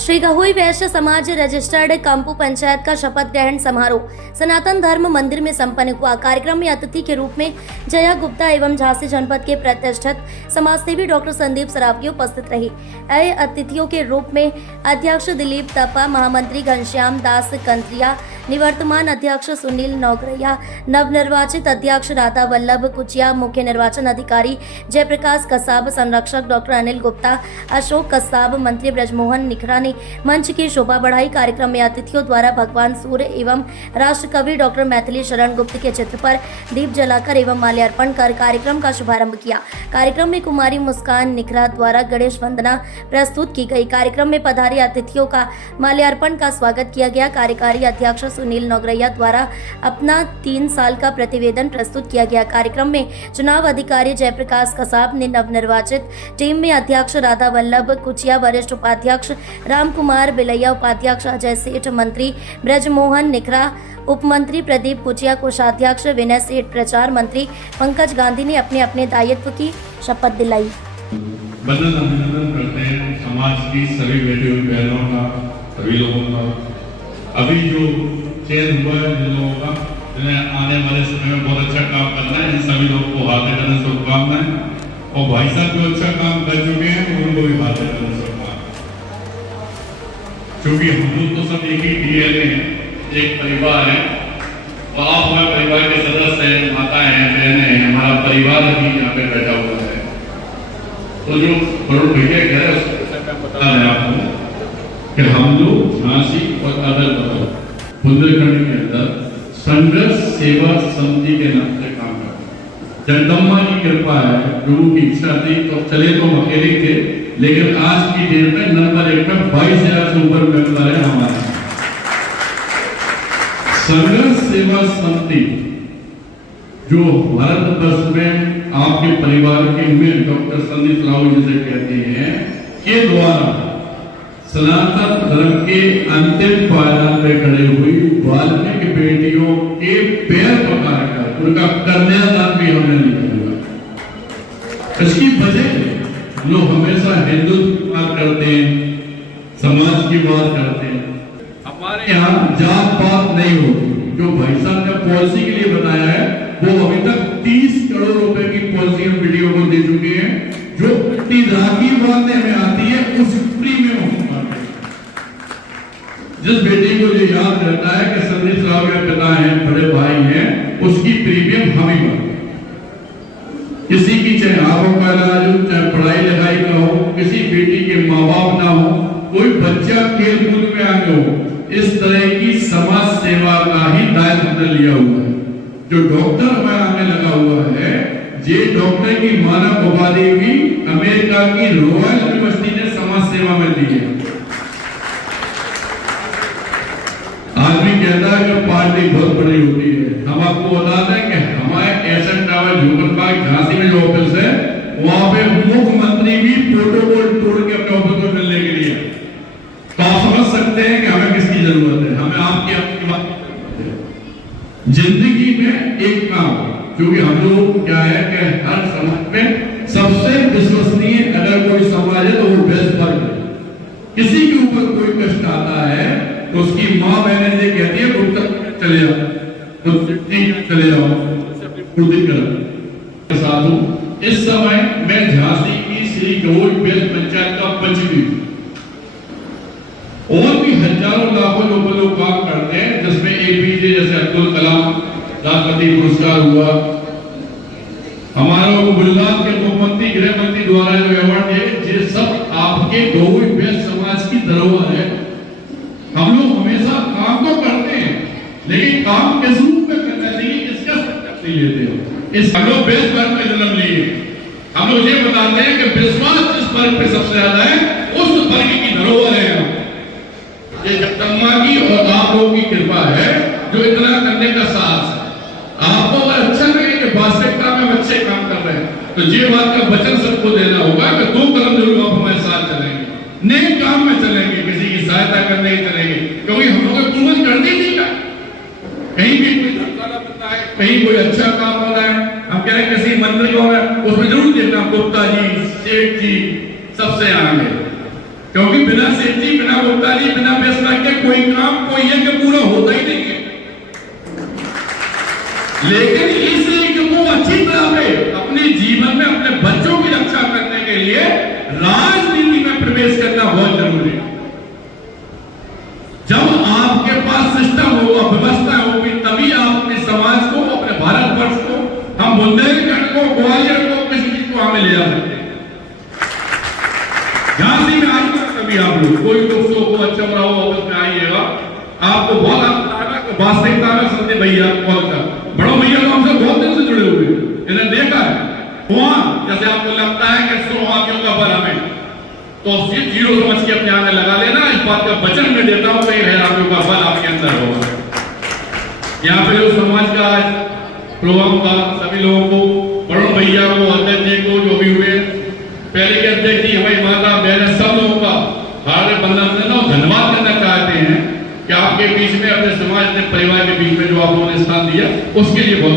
श्री गहोई वैश्य समाज रजिस्टर्ड कंपू पंचायत का शपथ ग्रहण समारोह सनातन धर्म मंदिर में संपन्न हुआ। कार्यक्रम में अतिथि के रूप में जया गुप्ता एवं झांसी जनपद के प्रतिष्ठित समाजसेवी डॉक्टर संदीप सरावगी उपस्थित रहे। अय अतिथियों के रूप में अध्यक्ष दिलीप तपा, महामंत्री घनश्याम दास कंत्रिया, निवर्तमान अध्यक्ष सुनील नौगरिया, नवनिर्वाचित अध्यक्ष राधा वल्लभ कुचिया, मुख्य निर्वाचन अधिकारी जयप्रकाश कसाब, संरक्षक डॉक्टर अनिल गुप्ता, अशोक कसाब, मंत्री ब्रजमोहन निखरा ने मंच की शोभा बढ़ाई। कार्यक्रम में अतिथियों द्वारा भगवान सूर्य एवं राष्ट्रकवि डॉक्टर मैथिली शरण गुप्त के चित्र पर दीप जलाकर एवं माल्यार्पण कर कार्यक्रम का शुभारंभ किया। कार्यक्रम में कुमारी मुस्कान निखरा द्वारा गणेश वंदना प्रस्तुत की गई। कार्यक्रम में पधारे अतिथियों का माल्यार्पण का स्वागत किया गया। कार्यकारी अध्यक्ष सुनील नौगरिया द्वारा अपना 3 साल का प्रतिवेदन प्रस्तुत किया गया। कार्यक्रम में चुनाव अधिकारी जयप्रकाश कसाब ने नवनिर्वाचित टीम में अध्यक्ष राधा वल्लभ कुचिया, वरिष्ठ उपाध्यक्ष राम कुमार बिलैया, उपाध्यक्ष अजय सेठ, मंत्री ब्रजमोहन निखरा, उप मंत्री प्रदीप कुचिया, कोषाध्यक्ष विनय सेठ, प्रचार मंत्री पंकज गांधी ने अपने अपने दायित्व की शपथ दिलाई। बंधन अभिनंदन करते हैं समाज की सभी बेटियों बहनों का, सभी लोगों का। अभी जो चयन हुआ है जिन लोगों का, जिन्हें आने वाले समय में बहुत अच्छा काम करना है, इन सभी लोगों को हार्दिक अभिनंदन शुभकामनाएं। और भाई साहब जो अच्छा काम कर चुके हैं उनको भी हार्दिक अभिनंदन शुभकामनाएं। क्योंकि हम लोग तो सब एक ही डीएनए हैं, एक परिवार है और आप हमारे परिवार के सदस्य हैं, माताएं हैं, बहनें हैं, हमारा परिवार भी यहाँ पे बैठा हुआ है। तो जो वरुण भैया कह रहे हैं उसको बता दें आपको कि हम लोग झांसी और अदर बुंदेलखंड के अंदर संघर्ष सेवा समिति के नाम से काम करते हैं। जगदम्बा की कृपा है, गुरु की इच्छा थी तो चले तो अकेले थे, लेकिन आज की डेट में नंबर 1 में 22,000 से ऊपर मेंबर है हमारे। संघर्ष सेवा समिति जो भारत वर्ष में आपके परिवार के में डॉक्टर संदीप राव जिसे कहते हैं के द्वारा सनातन धर्म के अंतिम पायदान पे खड़े हुई वाल्मीकि बेटियों के पैर पकड़कर उनका कन्यादान भी हमने लिखा हुआ। इसकी वजह लोग हमेशा हिंदुत्व की बात करते हैं, समाज की बात करते हैं। हमारे यहाँ जात पात नहीं होती। जो भाई साहब ने पॉलिसी के लिए बताया है वो अभी तक 30 करोड़ रुपए की पॉलिसी हम वीडियो को दे चुके हैं। जो राखी बांधने में आती है उस फ्री में हम जिस बेटी को ये याद रहता है कि संदीप राव के पिता हैं, बड़े भाई हैं, उसकी प्रीमियम हम ही भरते हैं। किसी की चाहे आंखों का इलाज हो, चाहे पढ़ाई लिखाई का हो, किसी बेटी के माँ बाप ना हो, कोई बच्चा खेल कूद में आगे हो, इस तरह की समाज सेवा का ही दायित्व हमने लिया हुआ है। जो डॉक्टर हमारे आगे लगा हुआ है, ये डॉक्टर की मानव उपाधि भी अमेरिका की रॉयल यूनिवर्सिटी ने समाज सेवा में दी है। आदमी कहता है कि पार्टी बहुत बड़ी होती है। हम आपको बता दें कि हमारे एसएन टावर झूमनबाग झांसी में जो ऑफिस है वहां पे मुख्यमंत्री भी प्रोटोकॉल तोड़ के अपने ऑफिस में मिलने के लिए, तो आप समझ सकते हैं कि हमें किसकी जरूरत है। हमें आपकी बात जिंदगी में एक काम, क्योंकि हम लोग क्या है कि हर समाज में सबसे विश्वसनीय अगर कोई समाज है तो वो बेस्ट वर्ग है। किसी के ऊपर कोई कष्ट आता है तो उसकी माँ बहनें से कहती है उत्तर चले जाओ, तो चले जाओ, पूर्ति करो। साधु इस समय मैं झांसी की श्री गहोई वैश्य पंचायत का पंच भी और भी हजारों लाखों लोग काम करते हैं, जिसमें एपीजे जैसे अब्दुल कलाम राष्ट्रपति पुरस्कार हुआ, हमारे गुजरात के मुख्यमंत्री गृह मंत्री द्वारा जो अवार्ड है, ये सब आपके गहोई वैश्य समाज की धरोहर है। हम लोग हमेशा काम तो करते हैं, लेकिन काम किस रूप में करना चाहिए इसका संकल्प नहीं लेते हो। इस हम लोग वैश्य वर्ग में जन्म लिए, हम लोग ये बताते हैं कि विश्वास जिस वर्ग पे सबसे ज्यादा है उस वर्ग की धरोहर है। ये जगदम्बा की और आप लोगों की कृपा है जो इतना करने का साहस है। आपको अगर अच्छा लगे कि वास्तविकता में अच्छे काम कर रहे हैं तो ये बात का वचन सबको देना होगा कि 2 कदम जरूर आप हमारे साथ चलेंगे, नए काम में चलेंगे, किसी की सहायता करने ही चलेंगे, क्योंकि हम लोग पूर्वज करते नहीं है। कहीं भी कोई धर्मशाला बनता है, कहीं कोई अच्छा काम हो रहा है, हम कह रहे हैं किसी मंदिर को हो रहा है, उसमें जरूर देखना गुप्ता जी, सेठ जी सबसे आगे क्योंकि बिना सेठ जी, बिना गुप्ता जी, बिना फैसला के कोई काम कोई है कि पूरा होता ही नहीं है। लेकिन इसलिए कि वो अच्छी तरह से अपने जीवन में अपने बच्चों की रक्षा करने के लिए राजनीति में प्रवेश करना बहुत जरूरी है। जब आपके पास सिस्टम होगा, व्यवस्था होगी, तभी आप अपने समाज को, अपने भारतवर्ष को, हम बुंदेलखंड को, ग्वालियर को, किसी चीज को हमें ले जा सकते हैं। झांसी में आइएगा कभी आप लोग, कोई दोस्तों को अच्छा रहा हो ऑफिस में आइएगा, आपको बहुत वास्तविकता में संदीप भैया कॉल कर, बड़ो भैया तो हमसे बहुत दिन से जुड़े हुए हैं, इन्हें देखा है वहां, जैसे आपको लगता है कि सुहागियों का बल हमें, तो सिर्फ जीरो समझ के अपने आगे लगा लेना। इस बात का वचन मैं देता हूं कि हैरानियों का बल आपके अंदर होगा। यहाँ पे जो समाज का आज प्रोग्राम था, सभी लोगों को, बड़ों भैया को, अध्यक्ष जी को, जो भी हुए, पहले के अध्यक्ष जी, हमारी माता बहन, सब लोगों का हार्दिक धन्यवाद करना चाहते हैं कि आपके बीच में, अपने समाज के परिवार के बीच में जो आप लोगों ने स्थान दिया, उसके लिए बहुत